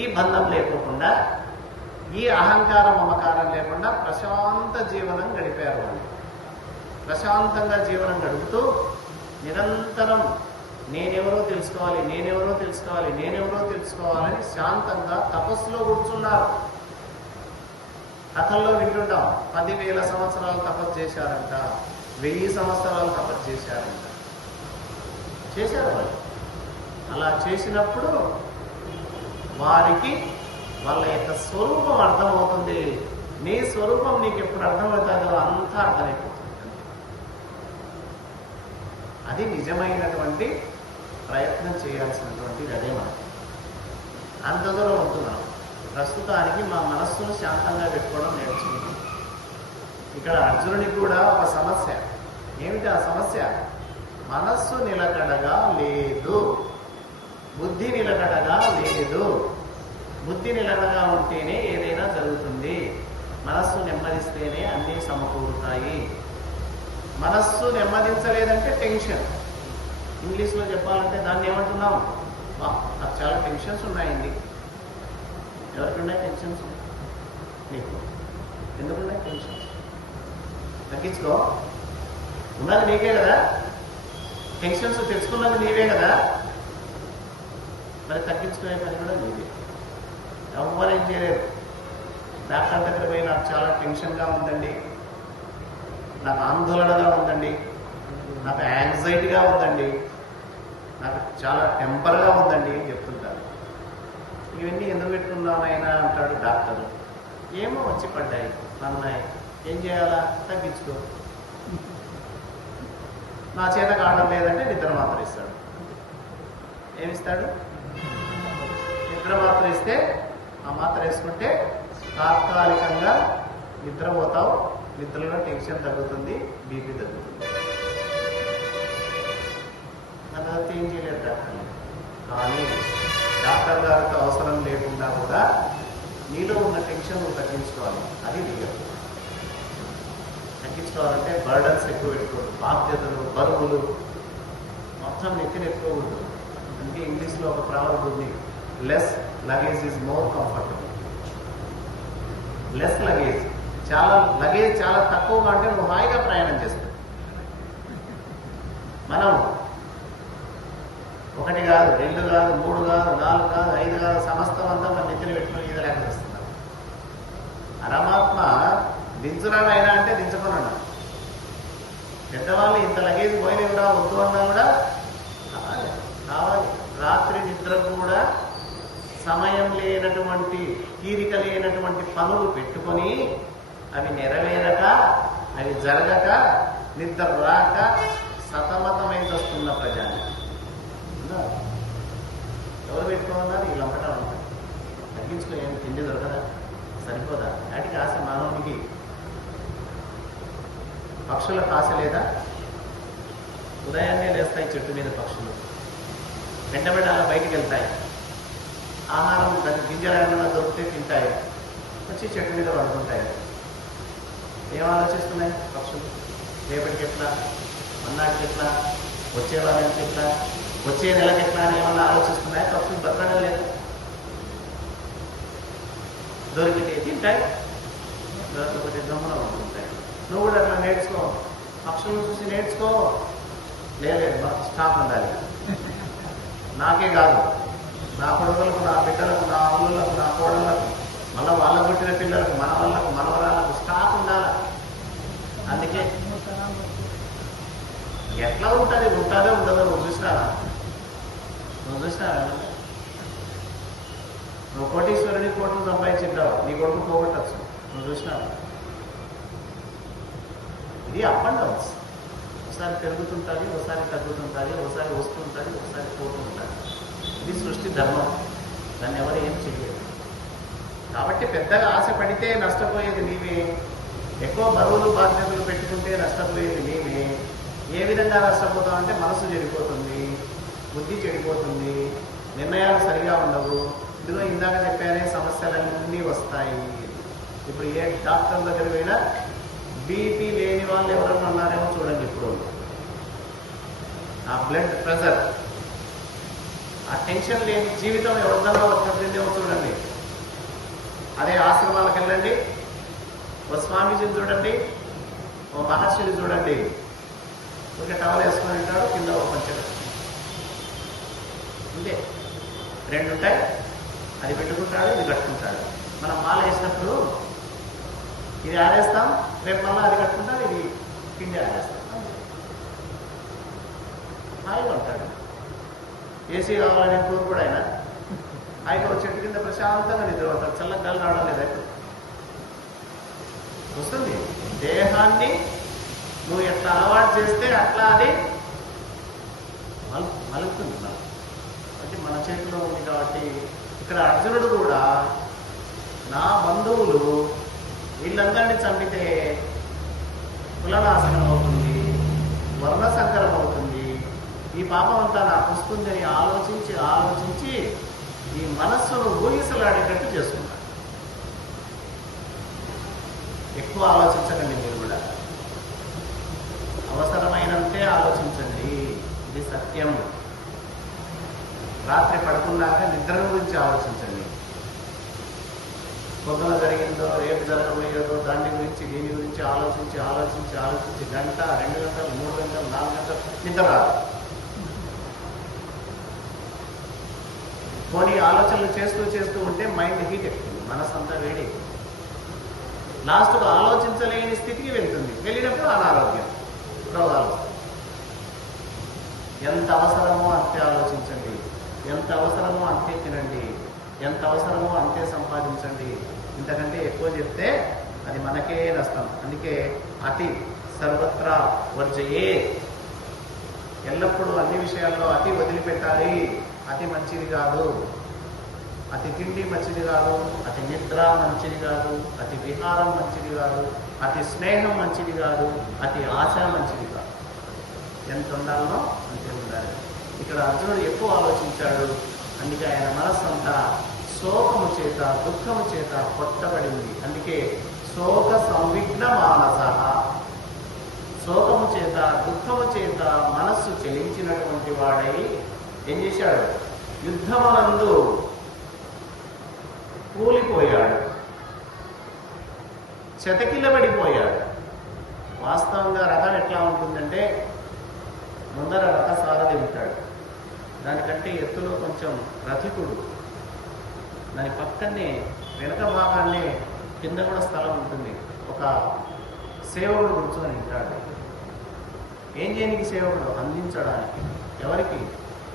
ఈ బంధం లేకోకుండా, ఈ అహంకారం మమకారం లేకుండా ప్రశాంత జీవనం గడిపారు వాళ్ళు. ప్రశాంతంగా జీవనం గడుపుతూ నిరంతరం నేనెవరో తెలుసుకోవాలి, నేనెవరో తెలుసుకోవాలి, నేనెవరో తెలుసుకోవాలని శాంతంగా తపస్సులో కూర్చున్నారు. కథల్లో వింటుంటాం, 10,000 సంవత్సరాలు తపస్సు చేశారంట, 1000 సంవత్సరాలు తపస్సు చేశారంట. చేశారు వాళ్ళు. అలా చేసినప్పుడు వారికి వాళ్ళ యొక్క స్వరూపం అర్థమవుతుంది. నీ స్వరూపం నీకు ఎప్పుడు అర్థమవుతుందో అంతా అర్థమైపోతుంది. అది నిజమైనటువంటి ప్రయత్నం చేయాల్సినటువంటిది. అదే మనం అంత దూరం ఉంటున్నాం. ప్రస్తుతానికి మా మనస్సును శాంతంగా పెట్టుకోవడం నేర్చుకుంటాం. ఇక్కడ అర్జునుడికి కూడా ఒక సమస్య. ఏమిటి ఆ సమస్య? మనస్సు నిలకడగా లేదు, బుద్ధి నిలకడగా లేదు. బుద్ధి నిలకడగా ఉంటేనే ఏదైనా జరుగుతుంది. మనస్సు నెమ్మదిస్తేనే అన్నీ సమకూరుతాయి. మనస్సు నెమ్మదించలేదంటే టెన్షన్. ఇంగ్లీష్లో చెప్పాలంటే దాన్ని ఏమంటున్నాం? నాకు చాలా టెన్షన్స్ ఉన్నాయండి. ఎవరికి ఉన్నాయి టెన్షన్స్? నీకు. ఎందుకున్నాయి టెన్షన్స్? తగ్గించుకో. ఉన్నది నీకే కదా. టెన్షన్స్ తెచ్చుకున్నది నీవే కదా. మరి తగ్గించుకునే పని కూడా నీవే. ఎవరు ఏం చేయలేరు. డాక్టర్ దగ్గర పోయి నాకు చాలా టెన్షన్గా ఉందండి, నాకు ఆందోళనగా ఉందండి, నాకు యాంగ్జైటీగా ఉందండి, నాకు చాలా టెంపర్గా ఉందండి అని చెప్తుంటారు. ఇవన్నీ ఎందుకు పెట్టుకున్నామైనా అంటాడు డాక్టర్. ఏమో వచ్చి పడ్డాయి, అన్నాయి, ఏం చేయాలా? తగ్గించుకో. నా చేత కావడం లేదంటే నిద్ర మాత్రం ఇస్తాడు. ఏమిస్తాడు? నిద్ర మాత్రం ఇస్తే ఆ మాత్ర వేసుకుంటే తాత్కాలికంగా నిద్రపోతావు. నిద్రలో టెన్షన్ తగ్గుతుంది, బీపీ తగ్గుతుంది. అదంతా ఏం చేయలేదు డాక్టర్. కానీ డాక్టర్ గారికి అవసరం లేకుండా కూడా నీలో ఉన్న టెన్షన్ నువ్వు తగ్గించుకోవాలి. అది రియల్. తగ్గించుకోవాలంటే బర్డన్స్ ఎక్కువ పెట్టుకోవద్దు. బాధ్యతలు, బరువులు మొత్తం నెత్తినెత్తుకోకూడదు. అంటే ఇంగ్లీష్లో ఒక ప్రావర్బ్ ఉంది, less luggage is more comfortable. Less luggage, luggage చాలా తక్కువగా అంటే నువ్వు హాయిగా ప్రయాణం చేస్తావు. మనం 1 కాదు, 2 కాదు, 3 కాదు, 4 కాదు, 5 కాదు, సమస్తం అంతా మన నెత్తిని పెట్టుకుని ఈద లేక వస్తున్నాం. పరమాత్మ దించురానైనా అంటే దించుకున్నాడు. పెద్దవాళ్ళు ఇంత లగేజ్ పోయినా కూడా వద్దు అన్నా కూడా కావాలి. రాత్రి నిద్రకు కూడా సమయం లేనటువంటి, తీరిక లేనటువంటి పనులు పెట్టుకొని అవి నెరవేరక, అవి జరగక, నిద్ర రాక సతమతమై వస్తున్న ప్రజలు ఎవరు పెట్టుకోమన్నారు? ఈ లంపటం ఉంటారు. తగ్గించుకో. ఏమి తిండి దొరకదా? సరిపోదా? వాటికి ఆశ మానవునికి. పక్షులకు ఆశ లేదా? ఉదయాన్నే లేస్తాయి చెట్టు మీద పక్షులు, వెంటబెట్ట అలా బయటికి వెళ్తాయి. ఆహారం గింజలు ఏమైనా దొరికితే తింటాయి, వచ్చి చెట్టు మీద పడుకుంటాయి. ఏం ఆలోచిస్తున్నాయి పక్షులు? రేపటికి ఎట్లా, అన్నాటికి ఎట్లా, వచ్చే వాళ్ళకి ఎట్లా, వచ్చే నెలకి ఎట్లా అని ఏమన్నా ఆలోచిస్తున్నాయి. పక్షులు బతకడం లేదు. దొరికితే తింటాయి, దొరకకపోతే దమ్మున ఉంటుంటాయి. నువ్వు కూడా అట్లా నేర్చుకో. పక్షులను చూసి నేర్చుకో. లేదు, మాకు స్టాక్ ఉండాలి. నాకే కాదు, నా కొడుకులకు, నా బిడ్డలకు, నా అల్లులకు, నా కోడళ్లకు, మళ్ళీ వాళ్ళ పుట్టిన పిల్లలకు, మన వాళ్ళకు, మనవరాలకు స్టాక్ ఉండాలి. అందుకే ఎట్లా ఉంటుంది? ఉంటుందో ఉండదో నువ్వు చూసినావా? నువ్వు కోటీశ్వరుని కోట్లు సంపాదించుంటావు, నీ కొడుకు పోగొట్టచ్చు. నువ్వు చూసినావా? ఇది అప్ అండ్ డౌన్స్. ఒకసారి పెరుగుతుంటుంది, ఒకసారి తగ్గుతుంటుంది, ఒకసారి వస్తుంటుంది, ఒకసారి పోతుంటుంది. ఇది సృష్టి ధర్మం. దాన్ని ఎవరు ఏం చేయలేదు. కాబట్టి పెద్దగా ఆశ పడితే నష్టపోయేది నీవే. ఎక్కువ బరువులు బాధ్యతలు పెట్టుకుంటే నష్టపోయేది నీవే. ఏ విధంగా నష్టపోతావు అంటే మనసు చెడిపోతుంది, బుద్ధి చెడిపోతుంది, నిర్ణయాలు సరిగా ఉండవు. ఇదిగో ఇందాక చెప్పానే సమస్యలన్నీ వస్తాయి. ఇప్పుడు ఏ డాక్టర్ దగ్గర పోయినా బీపీ లేని వాళ్ళు ఎవరన్నా ఉన్నారేమో చూడండి. ఇప్పుడు ఆ బ్లడ్ ప్రెషర్, ఆ టెన్షన్ లేని జీవితం ఎవరిదన్నా వర్తిందేమో చూడండి. అదే ఆశ్రమాలకు వెళ్ళండి, ఓ స్వామీజీని చూడండి, ఓ మహర్షిని చూడండి, ఒక టవల్ వేసుకొని ఉంటాడు, కింద ఒక పంచ ఇంతే, రెండు ఉంటాయి, అది పెట్టుకుంటాడు, ఇది కట్టుకుంటాడు. మనం మాల వేసినప్పుడు ఇది ఆరేస్తాం, రేపు మళ్ళీ అది కట్టుకుంటాం, ఇది పిండి ఆరేస్తాం. హాయిగా ఉంటాడు. ఏసీ కావాలని కోరుకోడు ఆయన. హాయిగా చెట్టు కింద ప్రశాంతంగా నిద్రపోతాడు. చల్లగా గాలి రావడం లేదా ఇప్పుడు వస్తుంది. దేహాన్ని నువ్వు ఎట్లా అలవాటు చేస్తే అట్లా అది మలుపుతుంది. మనం అంటే మన చేతిలో ఉంది. కాబట్టి ఇక్కడ అర్జునుడు కూడా నా బంధువులు వీళ్ళందరినీ చంపితే కులనాశనం అవుతుంది, వర్ణ సంకరం అవుతుంది, ఈ పాపం అంతా నాకు వస్తుందని ఆలోచించి ఆలోచించి ఈ మనస్సును ఊగిసలాడేటట్టు చేసుకున్నాడు. ఎక్కువ ఆలోచించకండి, మీరు కూడా అవసరమైనంతే ఆలోచించండి. ఇది సత్యం. రాత్రి పడుకున్నాక నిద్ర గురించి ఆలోచించండి. పొద్దున జరిగిందో, రేపు జరగబోయేదో దాని గురించి, దీని గురించి ఆలోచించి ఆలోచించి ఆలోచించి గంట, 2 గంటలు, 3 గంటలు, 4 గంటలు నిద్ర రాదు. కొన్ని ఆలోచనలు చేస్తూ చేస్తూ ఉంటే మైండ్ హీట్ ఎక్కుతుంది, మనసు అంతా వేడి, లాస్ట్కు ఆలోచించలేని స్థితికి వెళ్తుంది. వెళ్ళినప్పుడు అనారోగ్యం, రోగాలు. ఎంత అవసరమో అంతే ఆలోచించండి, ఎంత అవసరమో అంతే తినండి, ఎంత అవసరమో అంతే సంపాదించండి. ఇంతకంటే ఎక్కువ చెప్తే అది మనకే నష్టం. అందుకే అతి సర్వత్రా వర్జయే. ఎల్లప్పుడూ అన్ని విషయాల్లో అతి వదిలిపెట్టాలి. అతి మంచిది కాదు, అతి తిండి మంచిది కాదు, అతి నిద్ర మంచిది కాదు, అతి విహారం మంచిది కాదు, అతి స్నేహం మంచిది కాదు, అతి ఆశ మంచిది కాదు. ఎంత ఉండాలనో అంతే ఉండాలి. ఇక్కడ అర్జునుడు ఎక్కువ ఆలోచించాడు. అందుకే ఆయన మనస్సు అంతా శోకము చేత, దుఃఖము చేత కొట్టబడింది. అందుకే శోక సంవిఘ్న మానస. శోకము చేత, దుఃఖము చేత మనస్సు చెలించినటువంటి వాడై ఏం చేశాడు? యుద్ధమునందు కూలిపోయాడు, చతకిలబడిపోయాడు. వాస్తవంగా రథం ఎట్లా ఉంటుందంటే, ముందర రథ సారథి ఉంటాడు, దానికంటే ఎత్తులో కొంచెం రథికుడు, దాని పక్కనే వెనక భాగాన్ని కింద కూడా స్థలం ఉంటుంది, ఒక సేవకుడు కూర్చొని ఉంటాడు. ఏం చేయడానికి సేవకుడు? అందించడానికి. ఎవరికి?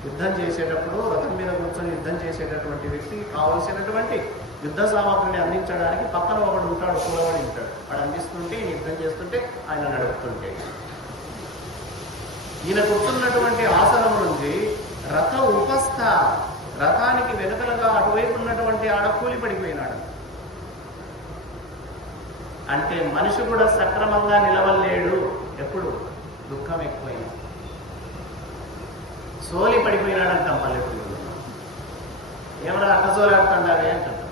యుద్ధం చేసేటప్పుడు రథం మీద కూర్చొని యుద్ధం చేసేటటువంటి వ్యక్తికి కావలసినటువంటి యుద్ధ సామగ్రిని అందించడానికి పక్కన ఒకడు ఉంటాడు, కూలబడి ఉంటాడు. వాడు అందిస్తుంటే యుద్ధం చేస్తుంటే ఆయన నడుపుతుంటే, ఈయన కూర్చున్నటువంటి ఆసనం నుంచి రథ ఉపస్థ, రథానికి వెనుకలుగా అటువైపు ఉన్నటువంటి ఆడ కూలి పడిపోయినాడు. అంటే మనిషి కూడా సక్రమంగా నిలవలేడు. ఎప్పుడు? దుఃఖం ఎక్కువైంది. సోలి పడిపోయినాడంటాం పల్లెటూరులో. ఏమన్నా అట్ట సోలాడుతున్నాడే అంటాడు.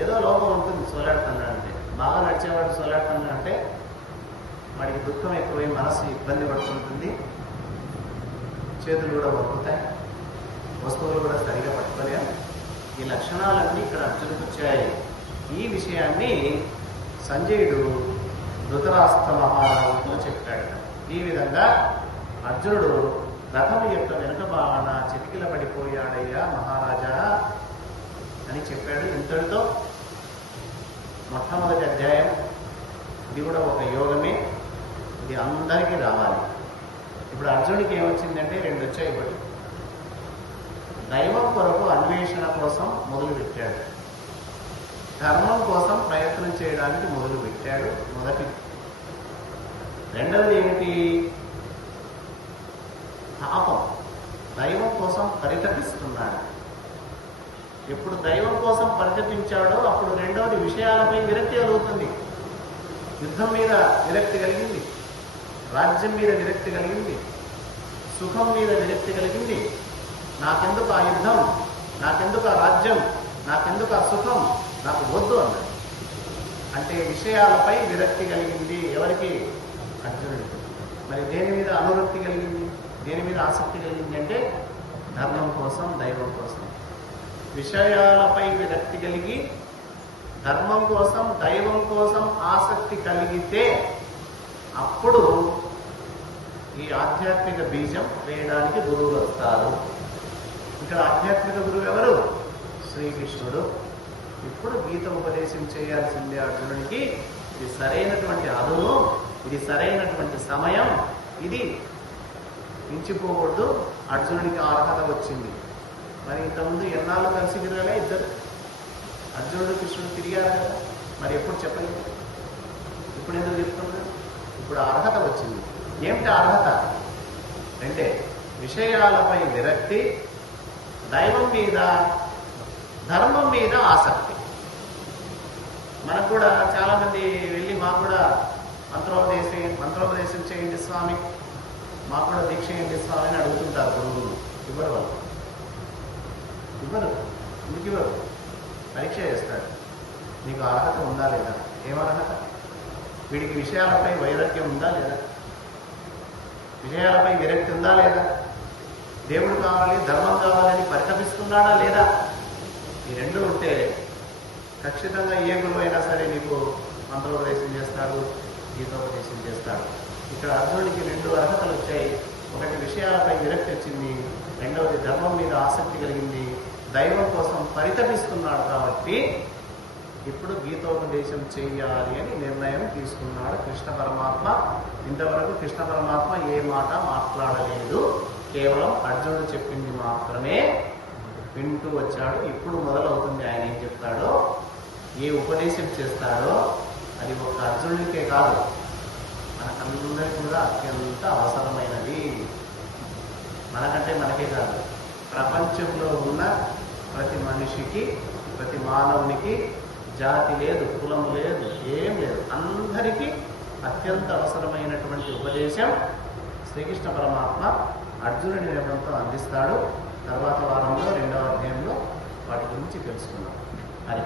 ఏదో లోపం ఉంటుంది సోలాడుతున్నాడంటే. బాగా నడిచేవాడు సోలాడుతున్నా అంటే వాడికి దుఃఖం ఎక్కువై మనసు ఇబ్బంది పడుతుంటుంది, చేతులు కూడా వణుకుతాయి, వస్తువులు కూడా సరిగా పట్టుకోలేము. ఈ లక్షణాలన్నీ ఇక్కడ అర్జునుడికి వచ్చాయి. ఈ విషయాన్ని సంజయుడు ధృతరాష్ట్ర మహారాజుతో చెప్పాడు. ఈ విధంగా అర్జునుడు రథం యొక్క వెనుక భావన చితికిల పడిపోయాడయ్యా మహారాజా అని చెప్పాడు. ఇంతటితో మొట్టమొదటి అధ్యాయం. ఇది కూడా ఒక యోగమే, ఇది అందరికీ రావాలి. ఇప్పుడు అర్జునుడికి ఏమొచ్చిందంటే 2 వచ్చాయి. ఇప్పుడు దైవం కొరకు అన్వేషణ కోసం మొదలుపెట్టాడు, ధర్మం కోసం ప్రయత్నం చేయడానికి మొదలుపెట్టాడు. మొదటి. రెండవది ఏమిటి? పాపం. దైవం కోసం పరితపిస్తున్నాడు. ఎప్పుడు దైవం కోసం పరితపించాడో అప్పుడు రెండవది విషయాలపై విరక్తి కలుగుతుంది. యుద్ధం మీద విరక్తి కలిగింది, రాజ్యం మీద విరక్తి కలిగింది, సుఖం మీద విరక్తి కలిగింది. నాకెందుకు ఆ యుద్ధం, నాకెందుకు ఆ రాజ్యం, నాకెందుకు ఆ సుఖం, నాకు వద్దు అన్నాడు. అంటే విషయాలపై విరక్తి కలిగింది. ఎవరికి? అర్జునుడికి. మరి దేని మీద అనురక్తి కలిగింది, దేని మీద ఆసక్తి కలిగింది అంటే ధర్మం కోసం, దైవం కోసం. విషయాలపై విరక్తి కలిగి ధర్మం కోసం, దైవం కోసం ఆసక్తి కలిగితే అప్పుడు ఈ ఆధ్యాత్మిక బీజం వేయడానికి గురువులు వస్తారు. ఇక్కడ ఆధ్యాత్మిక గురువు ఎవరు? శ్రీకృష్ణుడు. ఇప్పుడు గీత ఉపదేశం చేయాల్సిందే అర్జునుడికి. ఇది సరైనటువంటి అదును, ఇది సరైనటువంటి సమయం, ఇది మించిపోకూడదు. అర్జునుడికి అర్హత వచ్చింది. మరి ఇంతకుముందు ఎన్నాళ్ళు కలిసి తిరగలే ఇద్దరు? అర్జునుడు కృష్ణుడు తిరిగారు కదా, మరి ఎప్పుడు చెప్పలేదు? ఇప్పుడు ఎందుకు చెప్తున్నారు? ఇప్పుడు అర్హత వచ్చింది. ఏమిటి అర్హత అంటే విషయాలపై విరక్తి, దైవం మీద, ధర్మం మీద ఆసక్తి. మనకు కూడా చాలామంది వెళ్ళి మాకు కూడా మంత్రోపదేశం చేయండి స్వామి, మాకు కూడా దీక్ష చేయండి స్వామి అని అడుగుతుంటారు గురువులు. ఇవ్వరు వాళ్ళు, ఇవ్వరు. ఎందుకు ఇవ్వరు? పరీక్ష చేస్తాడు. నీకు అర్హత ఉందా లేదా? ఏమర్హత? వీడికి విషయాలపై వైరాగ్యం ఉందా లేదా? విషయాలపై విరక్తి ఉందా లేదా? దేవుడు కావాలి, ధర్మం కావాలని పరితపిస్తున్నాడా లేదా? ఈ రెండు ఉంటే ఖచ్చితంగా ఏ గురువు అయినా సరే నీకు మంత్రోపదేశం చేస్తాడు, గీతోపదేశం చేస్తాడు. ఇక్కడ అర్జునుడికి రెండు అర్హతలు వచ్చాయి. ఒకటి విషయాలపై విరక్తి వచ్చింది, రెండవది ధర్మం మీద ఆసక్తి కలిగింది, దైవం కోసం పరితపిస్తున్నాడు. కాబట్టి ఇప్పుడు గీతోపదేశం చేయాలి అని నిర్ణయం తీసుకున్నాడు కృష్ణ పరమాత్మ. ఇంతవరకు కృష్ణ పరమాత్మ ఏ మాట మాట్లాడలేదు, కేవలం అర్జునుడు చెప్పింది మాత్రమే వింటూ వచ్చాడు. ఇప్పుడు మొదలవుతుంది ఆయన ఏం చెప్తాడో, ఏ ఉపదేశం చేస్తాడో అది ఒక అర్జునుడికే కాదు, మనకందరికీ కూడా అత్యంత అవసరమైనది. మనకంటే మనకే కాదు, ప్రపంచంలో ఉన్న ప్రతి మనిషికి, ప్రతి మానవునికి జాతి లేదు, కులం లేదు, ఏం లేదు, అందరికీ అత్యంత అవసరమైనటువంటి ఉపదేశం శ్రీకృష్ణ పరమాత్మ అర్జునుడి నిర్ణయంతో అందిస్తాడు. తర్వాత వారంలో 2వ అధ్యాయంలో వాటి గురించి తెలుసుకున్నాం. హరి